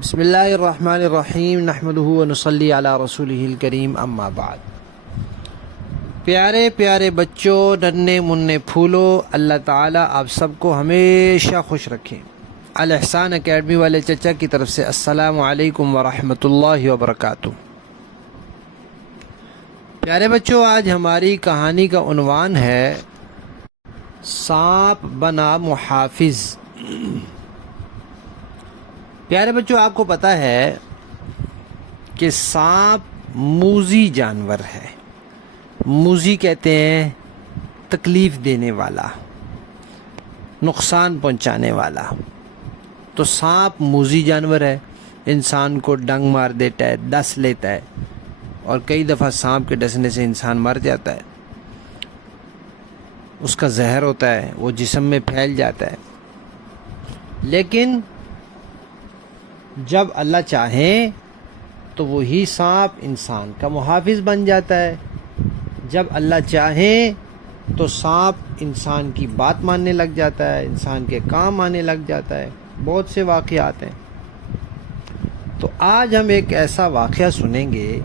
بسم اللہ الرحمن الرحیم نحمدہ ونصلی علی رسولہ الکریم اما بعد۔ پیارے پیارے بچوں، ننھے منھے پھولوں، اللہ تعالیٰ آپ سب کو ہمیشہ خوش رکھیں۔ الاحسان اکیڈمی والے چچا کی طرف سے السلام علیکم ورحمۃ اللہ وبرکاتہ۔ پیارے بچوں، آج ہماری کہانی کا عنوان ہے سانپ بنا محافظ۔ پیارے بچوں، آپ کو پتہ ہے کہ سانپ موذی جانور ہے۔ موذی کہتے ہیں تکلیف دینے والا، نقصان پہنچانے والا۔ تو سانپ موذی جانور ہے، انسان کو ڈنگ مار دیتا ہے، ڈس لیتا ہے، اور کئی دفعہ سانپ کے ڈسنے سے انسان مر جاتا ہے۔ اس کا زہر ہوتا ہے، وہ جسم میں پھیل جاتا ہے۔ لیکن جب اللہ چاہے تو وہی سانپ انسان کا محافظ بن جاتا ہے۔ جب اللہ چاہے تو سانپ انسان کی بات ماننے لگ جاتا ہے، انسان کے کام آنے لگ جاتا ہے۔ بہت سے واقعات ہیں۔ تو آج ہم ایک ایسا واقعہ سنیں گے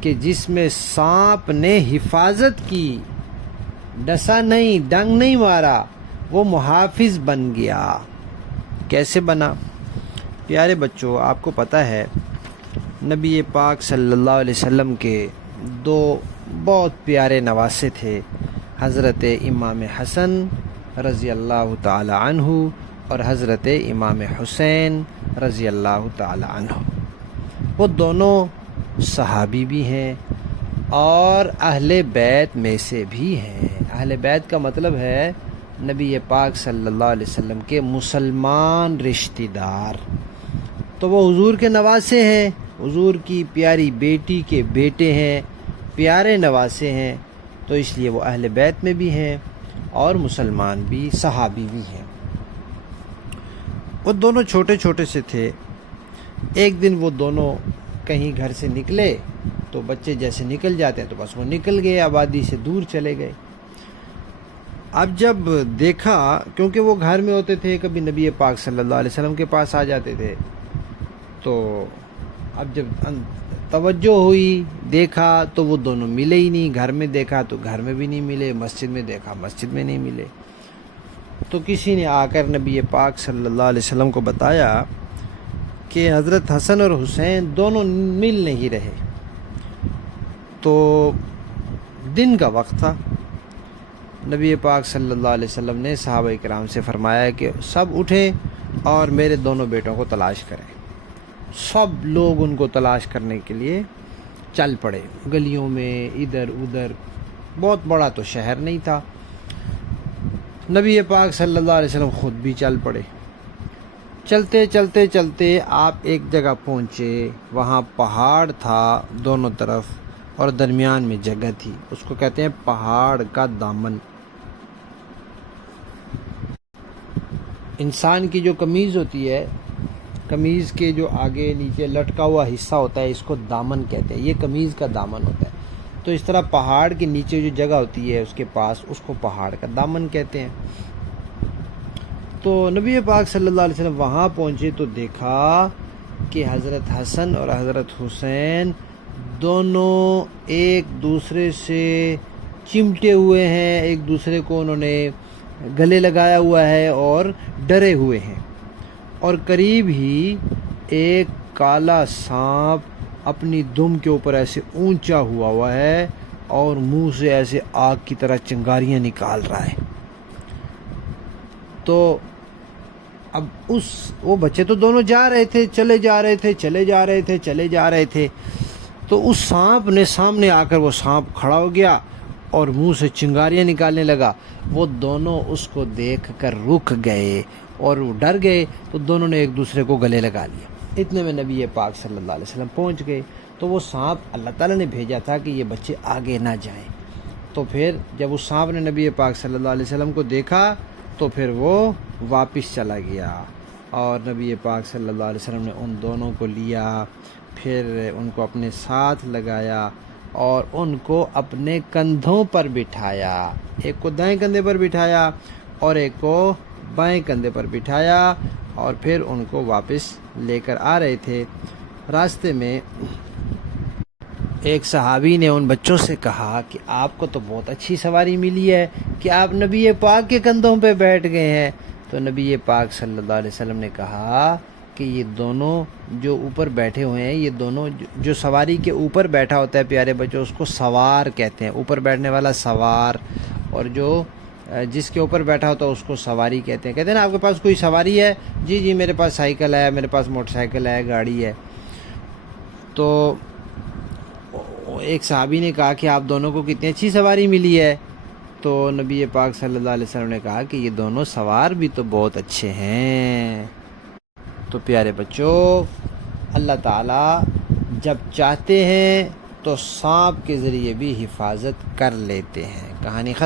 کہ جس میں سانپ نے حفاظت کی، ڈسا نہیں، ڈنگ نہیں مارا، وہ محافظ بن گیا۔ کیسے بنا؟ پیارے بچوں، آپ کو پتہ ہے نبی پاک صلی اللہ علیہ وسلم کے دو بہت پیارے نواسے تھے، حضرت امام حسن رضی اللہ تعالی عنہ اور حضرت امام حسین رضی اللہ تعالی عنہ۔ وہ دونوں صحابی بھی ہیں اور اہل بیت میں سے بھی ہیں۔ اہل بیت کا مطلب ہے نبی پاک صلی اللہ علیہ وسلم کے مسلمان رشتہ دار۔ تو وہ حضور کے نواسے ہیں، حضور کی پیاری بیٹی کے بیٹے ہیں، پیارے نواسے ہیں، تو اس لیے وہ اہل بیت میں بھی ہیں اور مسلمان بھی، صحابی بھی ہیں۔ وہ دونوں چھوٹے چھوٹے سے تھے۔ ایک دن وہ دونوں کہیں گھر سے نکلے تو بچے جیسے نکل جاتے ہیں تو بس وہ نکل گئے، آبادی سے دور چلے گئے۔ اب جب دیکھا، کیونکہ وہ گھر میں ہوتے تھے، کبھی نبی پاک صلی اللہ علیہ وسلم کے پاس آ جاتے تھے، تو اب جب توجہ ہوئی، دیکھا تو وہ دونوں ملے ہی نہیں۔ گھر میں دیکھا تو گھر میں بھی نہیں ملے، مسجد میں دیکھا مسجد میں نہیں ملے۔ تو کسی نے آ کر نبی پاک صلی اللہ علیہ وسلم کو بتایا کہ حضرت حسن اور حسین دونوں مل نہیں رہے۔ تو دن کا وقت تھا۔ نبی پاک صلی اللہ علیہ وسلم نے صحابہ کرام سے فرمایا کہ سب اٹھیں اور میرے دونوں بیٹوں کو تلاش کریں۔ سب لوگ ان کو تلاش کرنے کے لیے چل پڑے، گلیوں میں ادھر ادھر۔ بہت بڑا تو شہر نہیں تھا۔ نبی پاک صلی اللہ علیہ وسلم خود بھی چل پڑے۔ چلتے چلتے چلتے آپ ایک جگہ پہنچے، وہاں پہاڑ تھا دونوں طرف اور درمیان میں جگہ تھی، اس کو کہتے ہیں پہاڑ کا دامن۔ انسان کی جو قمیض ہوتی ہے، قمیض کے جو آگے نیچے لٹکا ہوا حصہ ہوتا ہے، اس کو دامن کہتے ہیں۔ یہ قمیض کا دامن ہوتا ہے۔ تو اس طرح پہاڑ کے نیچے جو جگہ ہوتی ہے اس کے پاس، اس کو پہاڑ کا دامن کہتے ہیں۔ تو نبی پاک صلی اللہ علیہ وسلم وہاں پہنچے تو دیکھا کہ حضرت حسن اور حضرت حسین دونوں ایک دوسرے سے چمٹے ہوئے ہیں، ایک دوسرے کو انہوں نے گلے لگایا ہوا ہے اور ڈرے ہوئے ہیں۔ اور قریب ہی ایک کالا سانپ اپنی دم کے اوپر ایسے اونچا ہوا ہے اور منہ سے ایسے آگ کی طرح چنگاریاں نکال رہا ہے۔ تو اب وہ بچے تو دونوں جا رہے تھے، چلے جا رہے تھے۔ تو اس سانپ نے سامنے آ کر، وہ سانپ کھڑا ہو گیا اور منہ سے چنگاریاں نکالنے لگا۔ وہ دونوں اس کو دیکھ کر رک گئے اور وہ ڈر گئے، تو دونوں نے ایک دوسرے کو گلے لگا لیا۔ اتنے میں نبی پاک صلی اللہ علیہ وسلم پہنچ گئے۔ تو وہ سانپ اللہ تعالیٰ نے بھیجا تھا کہ یہ بچے آگے نہ جائیں۔ تو پھر جب اس سانپ نے نبی پاک صلی اللہ علیہ وسلم کو دیکھا تو پھر وہ واپس چلا گیا، اور نبی پاک صلی اللہ علیہ وسلم نے ان دونوں کو لیا، پھر ان کو اپنے ساتھ لگایا اور ان کو اپنے کندھوں پر بٹھایا۔ ایک کو دائیں کندھے پر بٹھایا اور ایک کو بائیں کندھے پر بٹھایا، اور پھر ان کو واپس لے کر آ رہے تھے، راستے میں ایک صحابی نے ان بچوں سے کہا کہ آپ کو تو بہت اچھی سواری ملی ہے کہ آپ نبی پاک کے کندھوں پہ بیٹھ گئے ہیں۔ تو نبی پاک صلی اللہ علیہ وسلم نے کہا کہ یہ دونوں جو اوپر بیٹھے ہوئے ہیں، یہ دونوں جو سواری کے اوپر بیٹھا ہوتا ہے پیارے بچوں، اس کو سوار کہتے ہیں، اوپر بیٹھنے والا سوار، اور جو جس کے اوپر بیٹھا ہوتا ہے اس کو سواری کہتے ہیں۔ کہتے ہیں نا آپ کے پاس کوئی سواری ہے؟ جی جی میرے پاس سائیکل ہے، میرے پاس موٹر سائیکل ہے، گاڑی ہے۔ تو ایک صحابی نے کہا کہ آپ دونوں کو کتنی اچھی سواری ملی ہے؟ تو نبی پاک صلی اللہ علیہ وسلم نے کہا کہ یہ دونوں سوار بھی تو بہت اچھے ہیں۔ تو پیارے بچوں، اللہ تعالیٰ جب چاہتے ہیں تو سانپ کے ذریعے بھی حفاظت کر لیتے ہیں۔ کہانی ختم۔